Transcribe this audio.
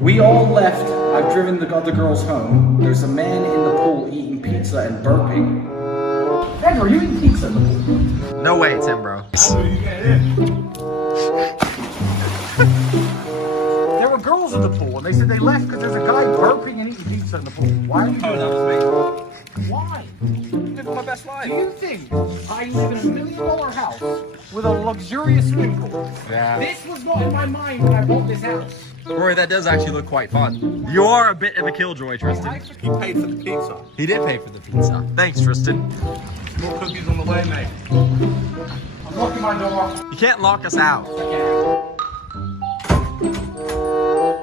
We all left. I've driven the other girls home. There's a man in the pool eating pizza and burping. Andrew, are you eating pizza in the pool? No way, Tim, bro. There were girls in the pool, and they said they left because there's a guy burping and eating pizza in the pool. Why? Oh, that was me. Why? Living my best life. Do you think I live in a $1 million house with a luxurious swimming pool? Yeah. This was not in my mind when I bought this house. Rory, that does actually look quite fun. You are a bit of a killjoy, Tristan. He paid for the pizza. He did pay for the pizza. Thanks, Tristan. More cookies on the way, mate. I'm locking my door. You can't lock us out. Yeah.